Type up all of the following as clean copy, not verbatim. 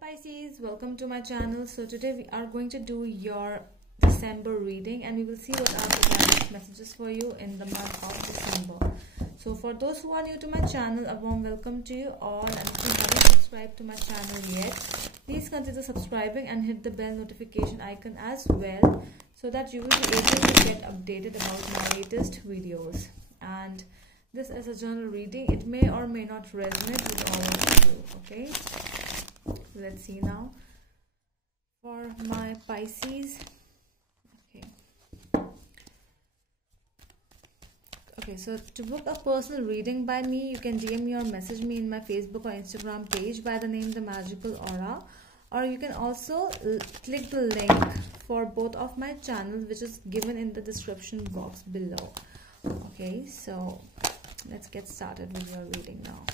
Pisces, welcome to my channel. So today we are going to do your December reading and we will see what are the guidance messages for you in the month of December. So for those who are new to my channel, a warm welcome to you all, and if you haven't subscribed to my channel yet, please consider subscribing and hit the bell notification icon as well so that you will be able to get updated about my latest videos. And this is a general reading. It may or may not resonate with all of you, okay? Let's see now for my Pisces. Okay, so to book a personal reading by me, you can DM me or message me in my Facebook or Instagram page by the name The Magical Aura, or you can also click the link for both of my channels, which is given in the description box below. Okay, so let's get started with your reading now.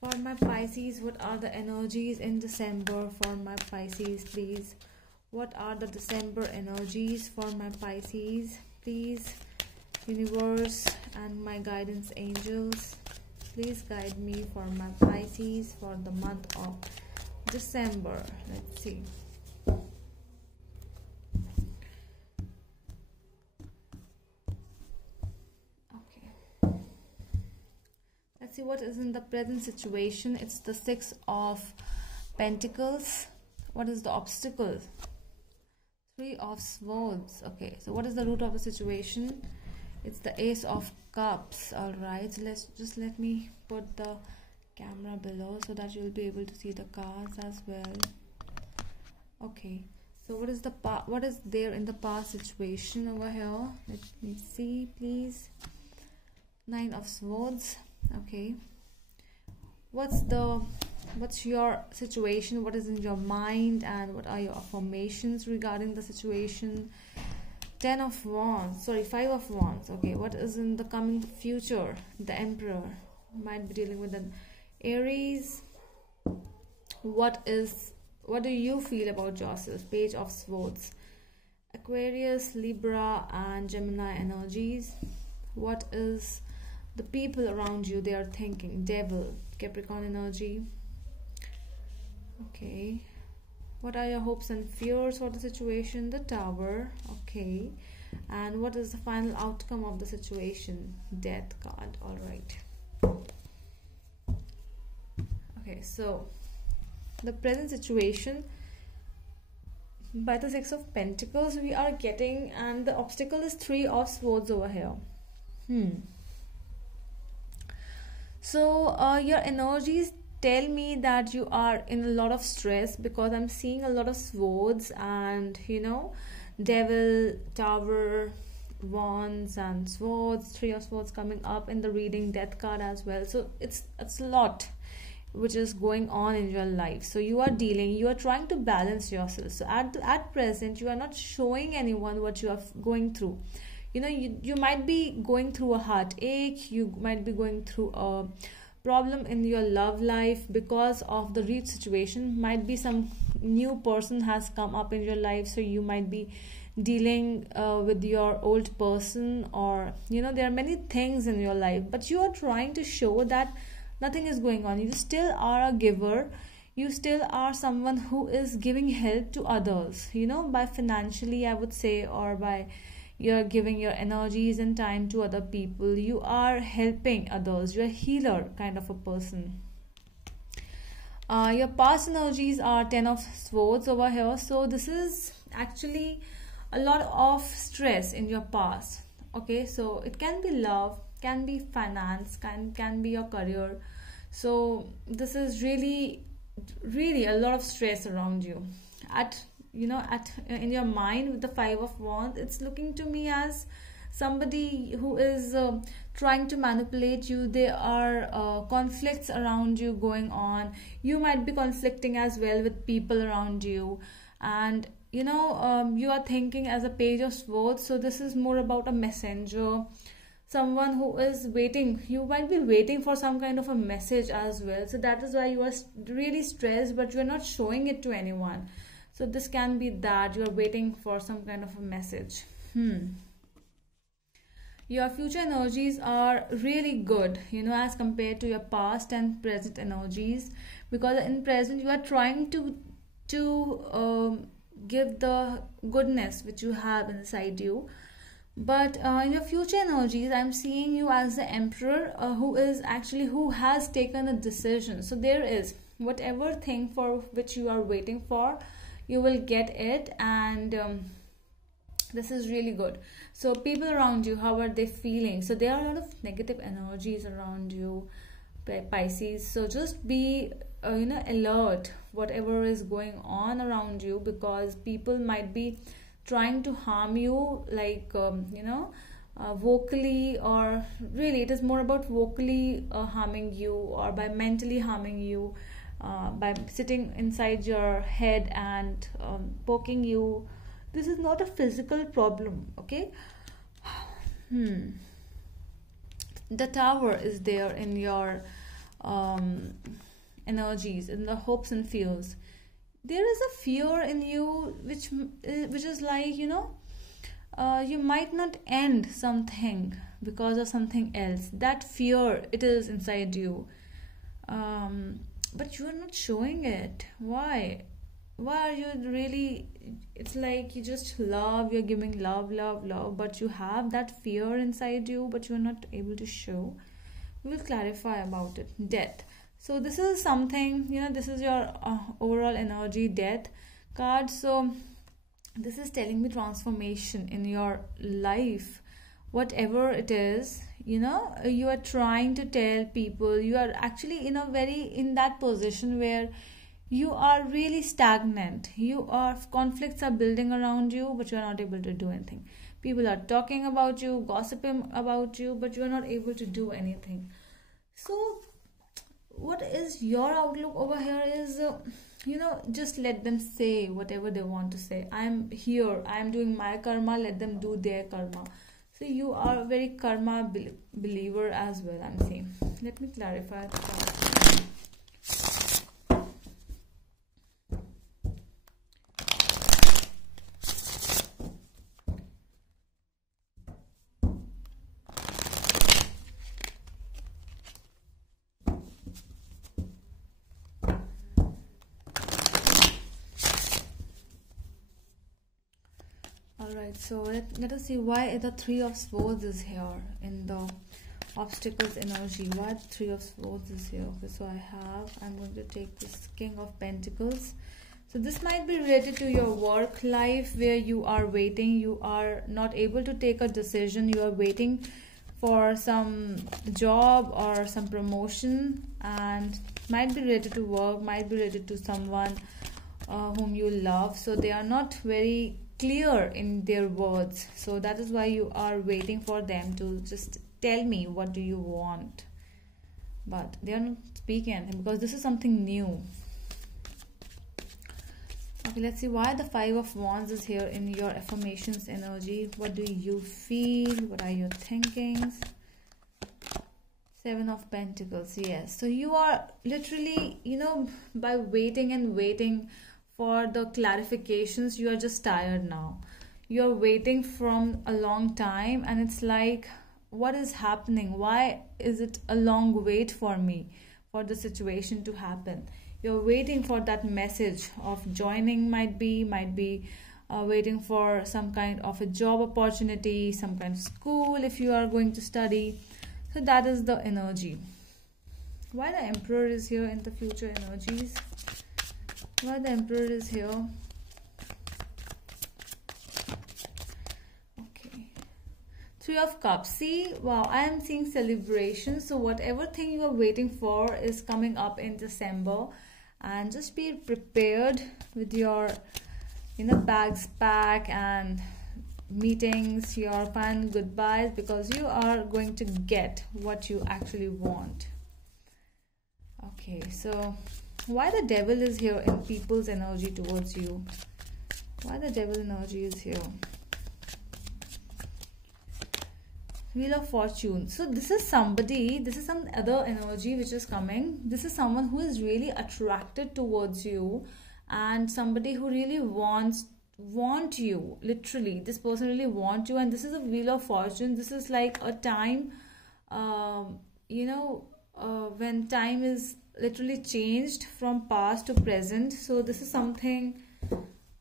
For my Pisces, what are the energies in December for my Pisces, please? What are the December energies for my Pisces, please? Universe and my guidance angels, please guide me for my Pisces for the month of December. Let's see. Let's see what is in the present situation. It's the Six of Pentacles. What is the obstacle? Three of Swords. Okay, so what is the root of the situation? It's the Ace of Cups. All right, so let me put the camera below so that you'll be able to see the cards as well. Okay, so what is there in the past situation over here? Let me see, please. Nine of Swords. Okay, what's your situation? What is in your mind, and what are your affirmations regarding the situation? Five of Wands. Okay, what is in the coming future? The Emperor might be dealing with an Aries. What do you feel about yourself? Page of Swords. Aquarius, Libra and Gemini energies. What is the people around you they are thinking? Devil, Capricorn energy. Okay, what are your hopes and fears for the situation? The Tower. Okay, and what is the final outcome of the situation? Death card. All right. Okay, so the present situation by the Six of Pentacles we are getting, and the obstacle is Three of Swords over here. So your energies tell me that you are in a lot of stress, because I'm seeing a lot of swords and Devil, Tower, Wands and Swords, Three of Swords coming up in the reading, Death card as well. So it's a lot which is going on in your life. So you are trying to balance yourself. So at present you are not showing anyone what you are going through. You might be going through a heartache, you might be going through a problem in your love life because of the reach situation. Might be some new person has come up in your life, so you might be dealing with your old person, or there are many things in your life, but you are trying to show that nothing is going on. You still are a giver, you still are someone who is giving help to others, by financially I would say, or by you're giving your energies and time to other people. You are helping others. You're a healer kind of a person. Your past energies are Ten of Swords over here. So this is actually a lot of stress in your past. Okay, so it can be love, can be finance, can be your career. So this is really a lot of stress around you. In your mind with the Five of Wands, it's looking to me as somebody who is trying to manipulate you. There are conflicts around you going on. You might be conflicting as well with people around you, and you are thinking as a Page of Swords. So this is more about a messenger, someone who is waiting. You might be waiting for some kind of a message as well. So that is why you are really stressed, but you are not showing it to anyone. So this can be that you are waiting for some kind of a message. Your future energies are really good, as compared to your past and present energies. because in present you are trying to give the goodness which you have inside you. But in your future energies, I'm seeing you as the emperor, who has taken a decision. So there is whatever thing for which you are waiting for, you will get it. And this is really good. So people around you, how are they feeling? So there are a lot of negative energies around you, Pisces. So just be alert whatever is going on around you, because people might be trying to harm you, like vocally, or really it is more about vocally harming you, or by mentally harming you, by sitting inside your head and poking you. This is not a physical problem, okay? The Tower is there in your energies, in the hopes and fears. There is a fear in you which is like, you might not end something because of something else. That fear, it is inside you, but you are not showing it. Why are you really, it's like you just love, you're giving love, love, love, but you have that fear inside you, but you're not able to show. We will clarify about it. Death. So this is something, this is your overall energy, death card. So this is telling me transformation in your life, whatever it is. You are trying to tell people, you are actually in that position where you are really stagnant. Conflicts are building around you, but you are not able to do anything. People are talking about you, gossiping about you, but you are not able to do anything. So what is your outlook over here is, just let them say whatever they want to say. I'm here, I'm doing my karma, let them do their karma. So you are a very karma believer as well, I'm saying. Let me clarify that. Alright, so let us see why the Three of Swords is here in the obstacles energy. Why the Three of Swords is here? Okay, so I'm going to take this King of Pentacles. So this might be related to your work life, where you are waiting, you are not able to take a decision, you are waiting for some job or some promotion, and might be related to work, might be related to someone whom you love. So they are not very clear in their words, so that is why you are waiting for them to just tell me what do you want, but they are not speaking anything because this is something new. Okay, let's see why the Five of Wands is here in your affirmations energy. What do you feel? What are your thinkings? Seven of Pentacles. Yes, so you are literally, by waiting and waiting for the clarifications, you are just tired now. You are waiting from a long time, and it's like, what is happening? Why is it a long wait for me, for the situation to happen? You're waiting for that message of joining, might be waiting for some kind of a job opportunity, some kind of school if you are going to study. So that is the energy. Why the Emperor is here in the future energies? Why the Emperor is here? Okay. Three of Cups. See, wow, I am seeing celebration. So whatever thing you are waiting for is coming up in December, and just be prepared with your bags packed and meetings, your fun goodbyes, because you are going to get what you actually want. Okay, so why the Devil is here in people's energy towards you? Why the Devil energy is here? Wheel of Fortune. So this is somebody, this is some other energy which is coming. This is someone who is really attracted towards you, and somebody who really want you. Literally, this person really wants you, and this is a Wheel of Fortune. This is like a time, when time is literally changed from past to present. So this is something,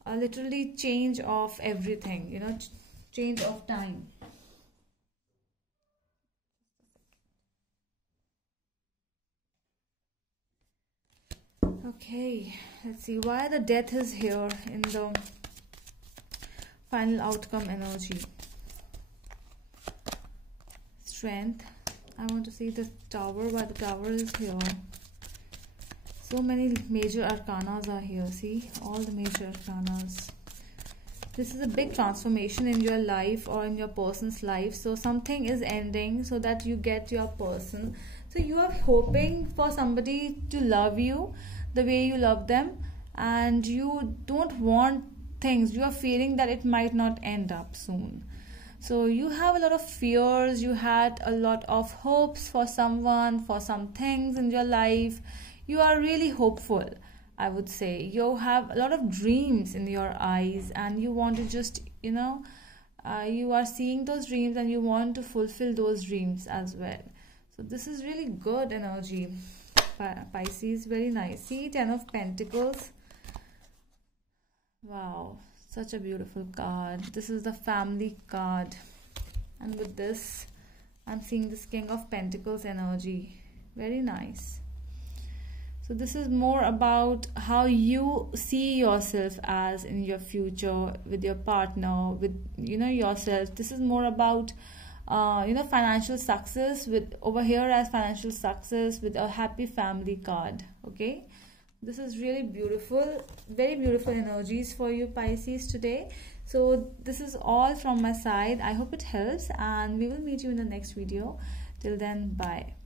literally change of everything, you know, change of time. Okay, let's see why the death is here in the final outcome energy. Strength. I want to see the tower, why the tower is here. So many major arcanas are here. See, all the major arcanas. This is a big transformation in your life or in your person's life. So something is ending so that you get your person. So you are hoping for somebody to love you the way you love them, and you don't want things, you are feeling that it might not end up soon. So you have a lot of fears, you had a lot of hopes for someone, for some things in your life. You are really hopeful, I would say. You have a lot of dreams in your eyes, and you want to just, you know, you are seeing those dreams and you want to fulfill those dreams as well. So this is really good energy, Pisces. Very nice. See, 10 of Pentacles. Wow, such a beautiful card. This is the family card, and with this I'm seeing this King of Pentacles energy. Very nice. So this is more about how you see yourself as in your future with your partner, with, you know, yourself. This is more about you know, financial success, with over here as financial success with a happy family card. Okay, this is really beautiful, very beautiful energies for you, Pisces, today. So this is all from my side. I hope it helps, and we will meet you in the next video. Till then, bye.